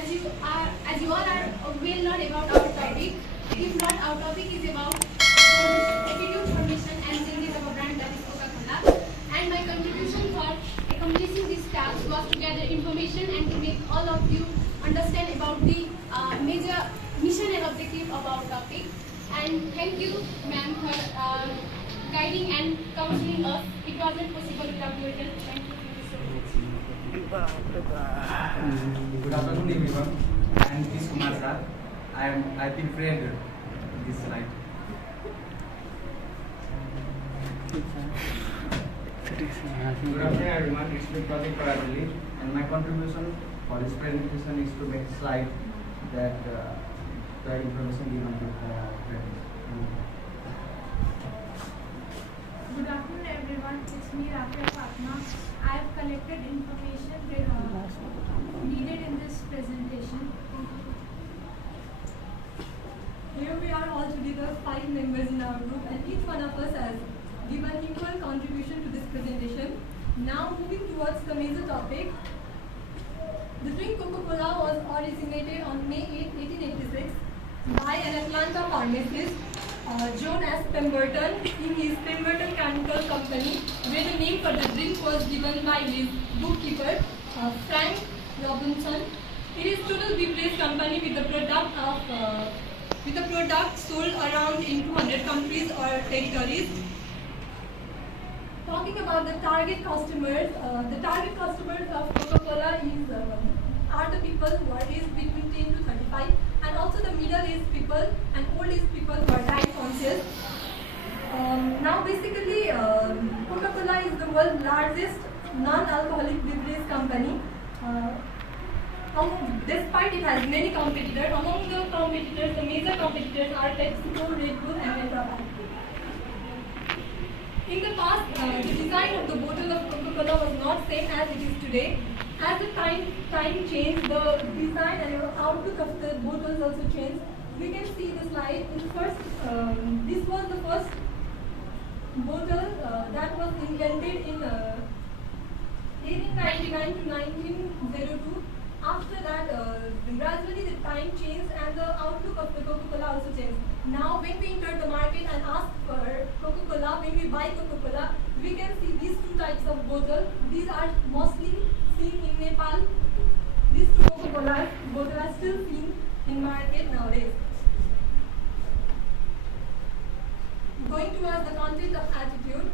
as you all are well known about our topic. If not, our topic is about attitude formation and changes of a brand, that is Coca-Cola. And my contribution for accomplishing this task was to gather information and to make all of you understand about the major mission and objective of our topic. And thank you, ma'am, for guiding and counseling us. It wasn't possible without your help. Thank you so much. Good afternoon, everyone. I am P. Kumar sir. I've been trained this slide. Good afternoon, everyone. It's me, Praneeta Praneeta, and my contribution for this presentation is to make a slide that the information given to Good afternoon, everyone. It's me, Rakesh Fatma. I have collected information needed in this presentation. Here we are all together, 5 members in our group, and each one of us has given equal contribution to this presentation. Now moving towards the major topic. The drink Coca-Cola was originated on May 8, 1886 by an Atlanta pharmacist, John S. Pemberton, in his Pemberton Chemical Company, where the name for the drink was given by his bookkeeper, Frank Robinson. It is total beverage company with the product sold around in 200 countries or territories. Talking about the target customers of Coca-Cola are the people who are aged between 10 to 35, and also the middle-aged people and old-aged people who are diet conscious. Now basically, Coca-Cola is the world's largest non-alcoholic beverage company. Despite it has many competitors, among the competitors, the major competitors are PepsiCo, Red Bull, and Nepal. In the past, the design of the bottle of Coca-Cola was not same as it is today. As the time changed, the design and outlook of the bottles also changed. We can see the slide. This was the first bottle that was invented in 1899 to 1902. After that, gradually the time changed and the outlook of the Coca-Cola also changed. Now when we enter the market and ask for Coca-Cola, when we buy Coca-Cola, we can see these two types of bottles. These are mostly seen in Nepal. These two Coca-Cola bottles are still seen in market nowadays. Going towards the content of attitude,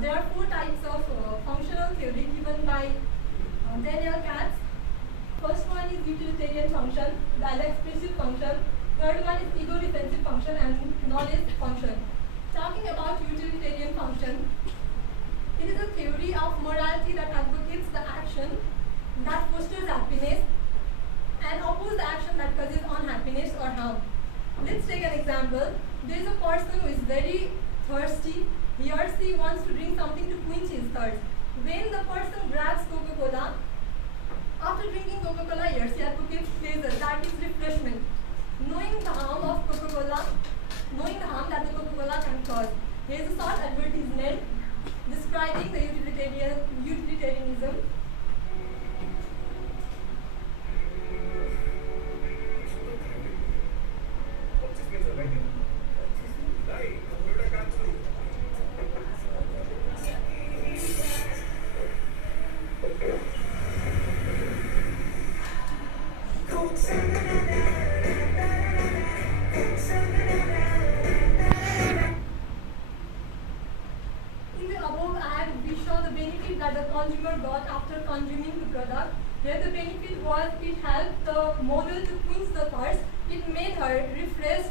there are 4 types of functional theory given by Daniel Katz. First one is utilitarian function, the expressive function. Third one is ego defensive function and knowledge function. Talking about utilitarian function, it is a theory of morality that advocates the action that fosters happiness and opposes the action that causes unhappiness or harm. Let's take an example. There is a person who is very thirsty. He or she wants to drink something to quench his thirst. When the person grabs Coca-Cola, after drinking Coca-Cola, he or she advocates pleasure, that is refreshment. Knowing the harm of Coca-Cola, knowing the harm that the Coca-Cola can cause. Here is a short advertisement describing the utilitarianism. That the consumer got after consuming the product. Here the benefit was it helped the model to quench the thirst. It made her refreshed,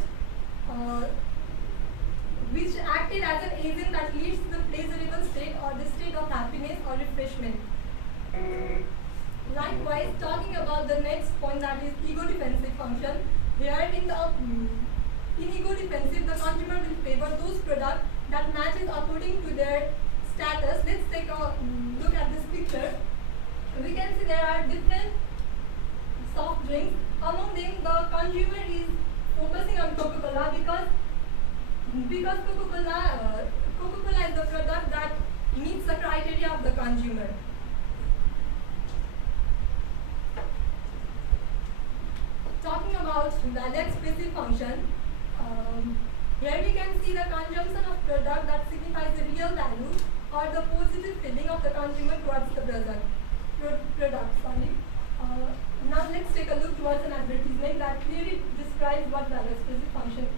which acted as an agent that leads to the pleasurable state or the state of happiness or refreshment. Likewise, talking about the next point, that is ego defensive function. Here in ego defensive, the consumer will favor those products that matches according to their status. Let's take a look at this picture. We can see there are different soft drinks. Among them, the consumer is focusing on Coca-Cola because Coca-Cola is the product that meets the criteria of the consumer. value expressive function. Here we can see the conjunction of product that signifies the real value or the positive feeling of the consumer towards the product. Now let's take a look towards an advertisement that clearly describes what value expressive function is.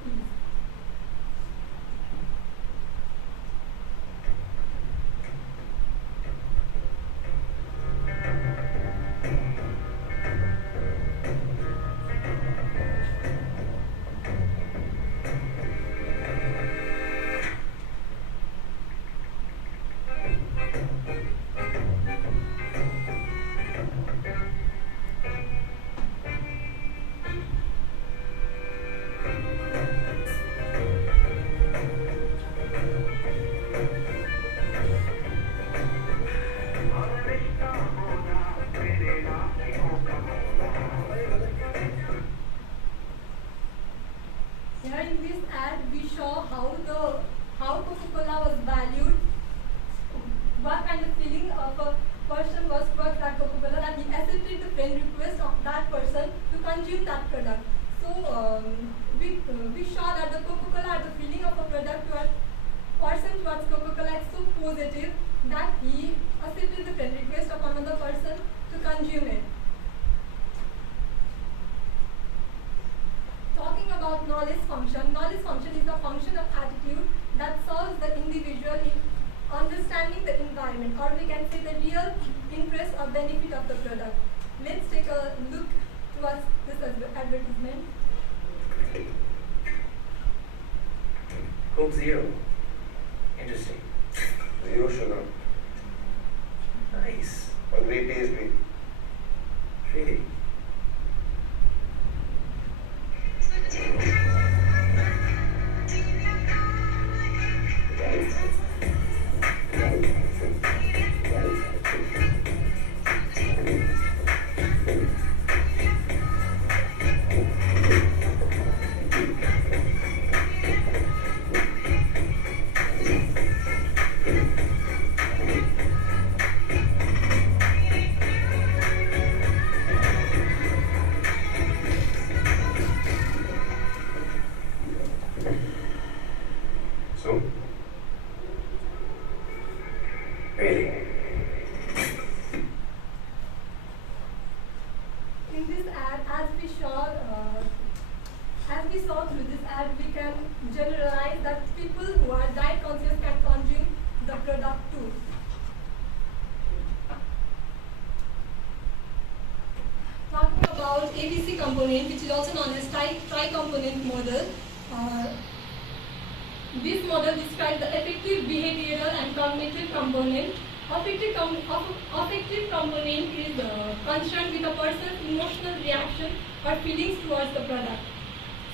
Here in this ad, we show how Coca-Cola was valued, what kind of feeling of a person was towards that Coca-Cola, that he accepted the friend request of that person to consume that product. So we saw that the Coca-Cola, the feeling of a product towards person towards Coca-Cola is so positive that he accepted the friend request of another person to consume it. Talking about knowledge function is the function of attitude that serves the individual in understanding the environment, or we can say the real interest or benefit of the product. Let's take a look towards this advertisement. Coke Zero. Interesting. Zero sugar. Nice. Only TSB. Really? So? Really? In this ad, as we saw through this ad, we can generalize that people who are diet conscious can consume the product too. Talking about ABC component, which is also known as tri-component model. This model describes the affective, behavioral, and cognitive component. Affective component is concerned with a person's emotional reaction or feelings towards the product.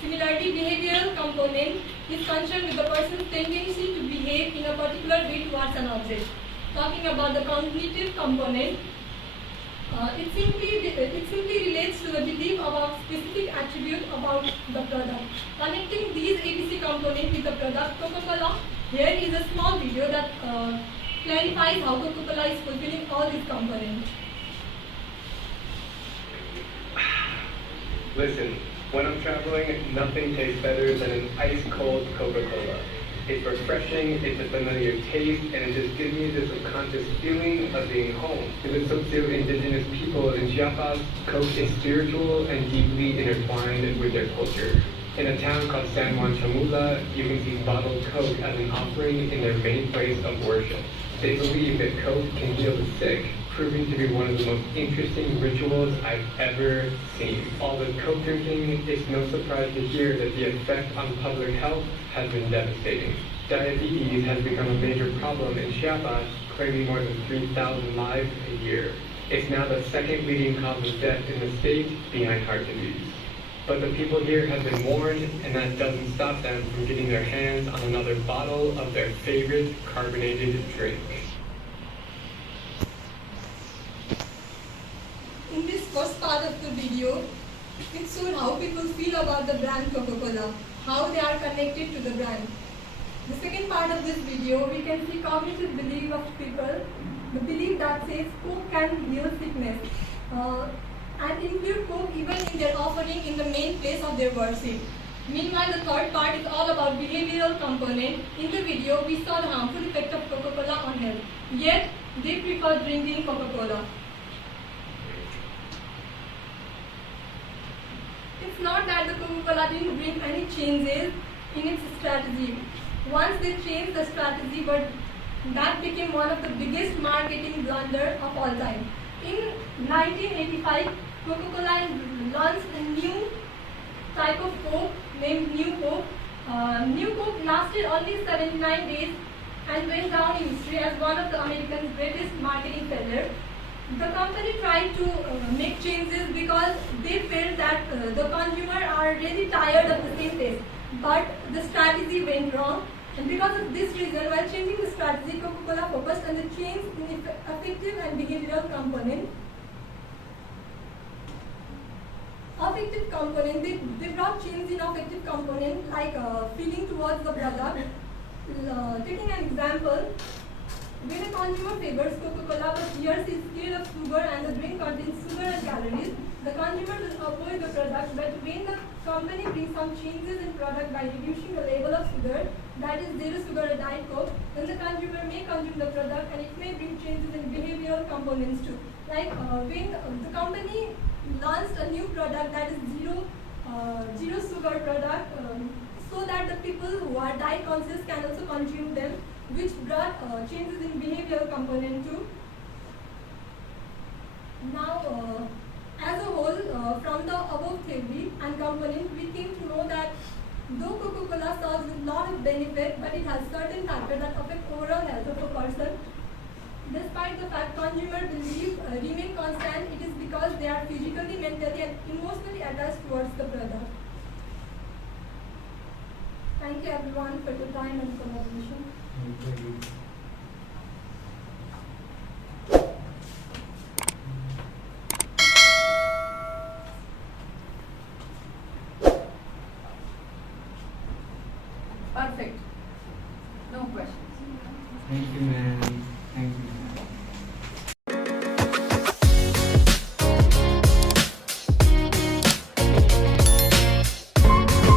Similarly, behavioral component is concerned with the person's tendency to behave in a particular way towards an object. Talking about the cognitive component, it simply relates to the belief about specific attribute about the product. Connecting these ABC components with the product Coca-Cola, here is a small video that clarifies how Coca-Cola is fulfilling all these components. Listen, when I'm traveling, nothing tastes better than an ice-cold Coca-Cola. It's refreshing, it's a familiar taste, and it just gives me this subconscious feeling of being home. To the socio-indigenous people in Chiapas, Coke is spiritual and deeply intertwined with their culture. In a town called San Juan Chamula, you can see bottled Coke as an offering in their main place of worship. They believe that Coke can heal the sick, proving to be one of the most interesting rituals I've ever seen. Although Coke drinking, it's no surprise to hear that the effect on public health has been devastating. Diabetes has become a major problem in Chiapas, claiming more than 3,000 lives a year. It's now the second leading cause of death in the state, behind heart disease. But the people here have been warned, and that doesn't stop them from getting their hands on another bottle of their favorite carbonated drink. In this first part of the video, it showed how people feel about the brand Coca-Cola, how they are connected to the brand. The second part of this video, we can see cognitive belief of people, the belief that says Coke can heal sickness, and include Coke even in their offering in the main place of their worship. Meanwhile, the third part is all about behavioral component. In the video, we saw the harmful effect of Coca-Cola on health. Yet, they prefer drinking Coca-Cola. It's not that the Coca-Cola didn't bring any changes in its strategy. Once they changed the strategy, but that became one of the biggest marketing blunder of all time. In 1985, Coca-Cola launched a new type of Coke named New Coke. New Coke lasted only 79 days and went down in history as one of the Americans' greatest marketing failures. The company tried to make changes because they felt that the consumer are really tired of the same taste. But the strategy went wrong, and because of this reason, while changing the strategy, Coca-Cola focused on the change in affective and behavioral component. Affective component, they brought change in affective component like feeling towards the product. Taking an example, when a consumer favors Coca-Cola but hears its scale of sugar and the drink contains sugar and calories, the consumer will avoid the product. But when the company brings some changes in product by reducing the level of sugar, that is zero sugar or diet Coke, then the consumer may consume the product, and it may bring changes in behavioral components too. Like when the company launched a new product that is zero sugar product, so that the people who are diet conscious can also consume them, which brought changes in behavioral component too. Now, as a whole, from the above theory and component, we came to know that though Coca-Cola serves a lot of benefit, but it has certain factors that affect overall health of a person. Despite the fact consumer belief remain constant, it is because they are physically, mentally, and emotionally attached towards the product. Thank you everyone for your time and collaboration. Thank you.